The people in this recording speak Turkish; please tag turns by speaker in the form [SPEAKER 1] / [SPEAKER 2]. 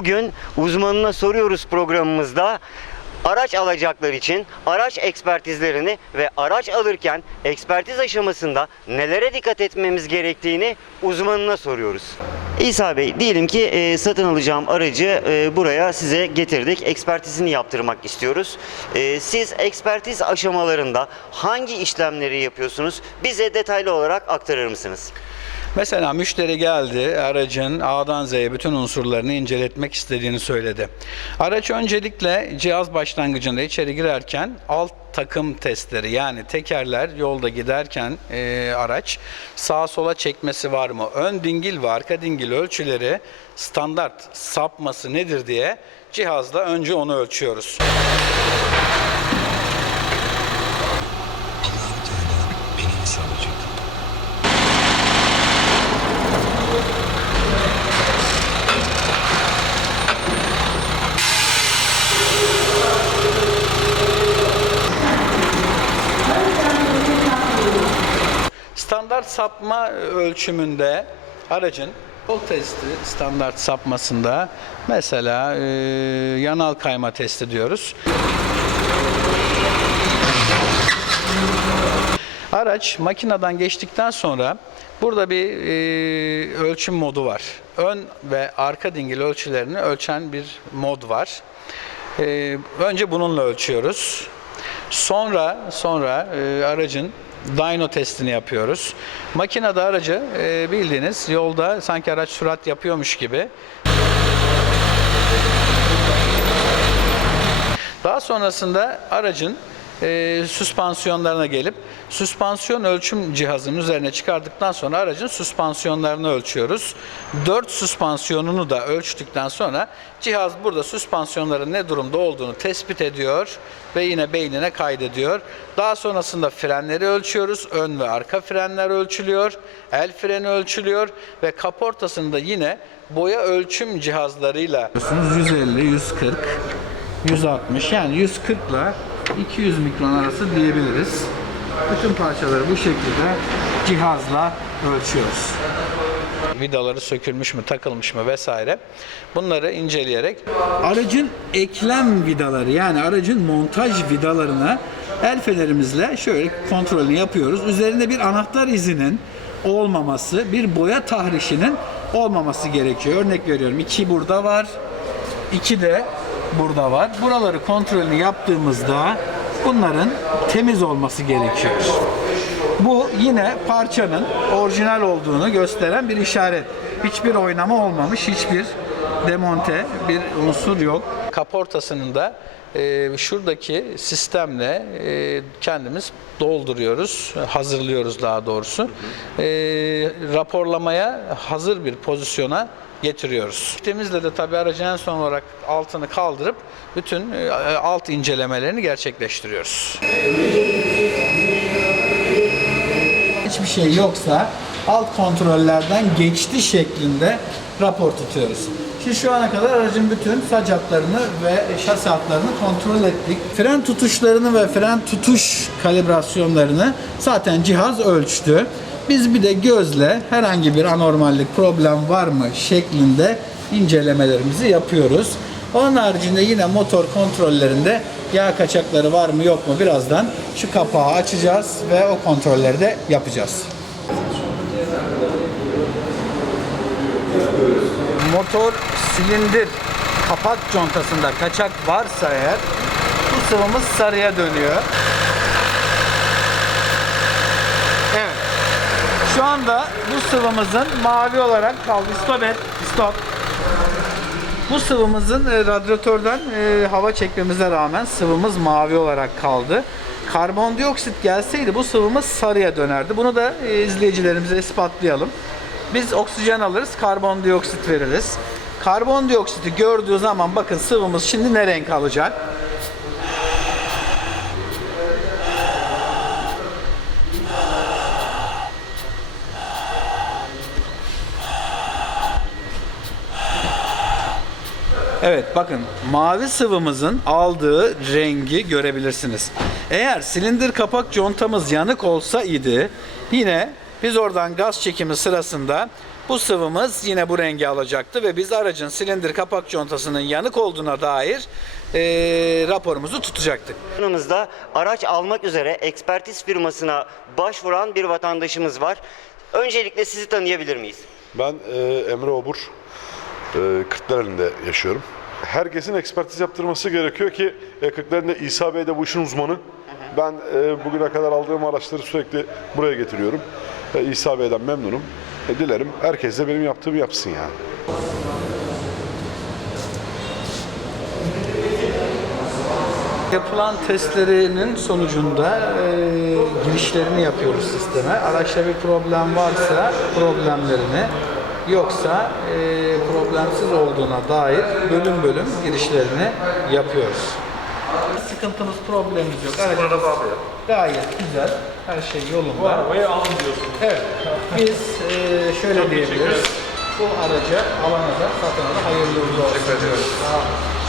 [SPEAKER 1] Bugün uzmanına soruyoruz programımızda araç alacaklar için araç ekspertizlerini ve araç alırken ekspertiz aşamasında nelere dikkat etmemiz gerektiğini uzmanına soruyoruz. İsa Bey diyelim ki e, satın alacağım aracı e, buraya size getirdik. Ekspertizini yaptırmak istiyoruz. E, siz ekspertiz aşamalarında hangi işlemleri yapıyorsunuz? Bize detaylı olarak aktarır mısınız?
[SPEAKER 2] Mesela müşteri geldi, aracın A'dan Z'ye bütün unsurlarını inceletmek istediğini söyledi. Araç öncelikle cihaz başlangıcında içeri girerken alt takım testleri yani tekerler yolda giderken e, araç sağa sola çekmesi var mı, ön dingil ve arka dingil ölçüleri standart sapması nedir diye cihazla önce onu ölçüyoruz. Sapma ölçümünde aracın yol testi standart sapmasında mesela e, yanal kayma testi diyoruz. Araç makineden geçtikten sonra burada bir e, ölçüm modu var. Ön ve arka dingil ölçülerini ölçen bir mod var. E, önce bununla ölçüyoruz. Sonra sonra e, aracın dyno testini yapıyoruz. Makinede aracı e, bildiğiniz yolda sanki araç sürat yapıyormuş gibi Daha sonrasında aracın e, süspansiyonlarına gelip süspansiyon ölçüm cihazının üzerine çıkardıktan sonra aracın süspansiyonlarını ölçüyoruz. 4 süspansiyonunu da ölçtükten sonra cihaz burada süspansiyonların ne durumda olduğunu tespit ediyor ve yine beynine kaydediyor. Daha sonrasında frenleri ölçüyoruz. Ön ve arka frenler ölçülüyor. El freni ölçülüyor ve kaportasında yine boya ölçüm cihazlarıyla 150, 140 160 yani 140 ile 200 mikron arası diyebiliriz. Bütün parçaları bu şekilde cihazla ölçüyoruz. Vidaları sökülmüş mü, takılmış mı vesaire. Bunları inceleyerek aracın eklem vidaları yani aracın montaj vidalarına el fenerimizle şöyle kontrolünü yapıyoruz. Üzerinde bir anahtar izinin olmaması, bir boya tahrişinin olmaması gerekiyor. Örnek veriyorum. iki burada var. iki de burada var. Buraları kontrolünü yaptığımızda bunların temiz olması gerekiyor. Bu yine parçanın orijinal olduğunu gösteren bir işaret. Hiçbir oynama olmamış, hiçbir demonte bir unsur yok. Kaportasının da e, şuradaki sistemle e, kendimiz dolduruyoruz, hazırlıyoruz daha doğrusu. E, raporlamaya hazır bir pozisyona getiriyoruz. Temizle de tabii aracın en son olarak altını kaldırıp bütün e, alt incelemelerini gerçekleştiriyoruz. Hiçbir şey yoksa alt kontrollerden geçti şeklinde rapor tutuyoruz. Şimdi şu ana kadar aracın bütün sac hatlarını ve şasi hatlarını kontrol ettik. Fren tutuşlarını ve fren tutuş kalibrasyonlarını zaten cihaz ölçtü. Biz bir de gözle herhangi bir anormallik, problem var mı şeklinde incelemelerimizi yapıyoruz. Onun haricinde yine motor kontrollerinde yağ kaçakları var mı yok mu birazdan şu kapağı açacağız ve o kontrolleri de yapacağız. Motor silindir kapak contasında kaçak varsa eğer bu sıvımız sarıya dönüyor. Evet. Şu anda bu sıvımızın mavi olarak kaldı. Stop et. Stop. Bu sıvımızın e, radyatörden e, hava çekmemize rağmen sıvımız mavi olarak kaldı. Karbondioksit gelseydi bu sıvımız sarıya dönerdi. Bunu da e, izleyicilerimize ispatlayalım. Biz oksijen alırız, karbondioksit veririz. Karbondioksiti gördüğü zaman bakın sıvımız şimdi ne renk alacak? Evet bakın mavi sıvımızın aldığı rengi görebilirsiniz. Eğer silindir kapak contamız yanık olsa idi yine biz oradan gaz çekimi sırasında Bu sıvımız yine bu rengi alacaktı ve biz aracın silindir kapak contasının yanık olduğuna dair e, raporumuzu tutacaktık.
[SPEAKER 1] Yanımızda araç almak üzere ekspertiz firmasına başvuran bir vatandaşımız var. Öncelikle sizi tanıyabilir miyiz?
[SPEAKER 3] Ben e, Emre Obur, e, Kırklareli'nde yaşıyorum. Herkesin ekspertiz yaptırması gerekiyor ki e, Kırklareli'nde İsa Bey de bu işin uzmanı. Ben e, bugüne kadar aldığım araçları sürekli buraya getiriyorum. E, İsa Bey'den memnunum. E, dilerim herkes de benim yaptığımı yapsın yani.
[SPEAKER 2] Yapılan testlerinin sonucunda e, girişlerini yapıyoruz sisteme. Araçta bir problem varsa problemlerini yoksa e, problemsiz olduğuna dair bölüm bölüm girişlerini yapıyoruz. Sıkıntımız, problemimiz yok. Aracımız gayet güzel. Her şey yolunda. Bu arabayı alın diyorsunuz. Evet. Biz e, şöyle diyebiliriz. Bu aracı alana da satana da hayırlı uğurlu olsun. Sağ olun.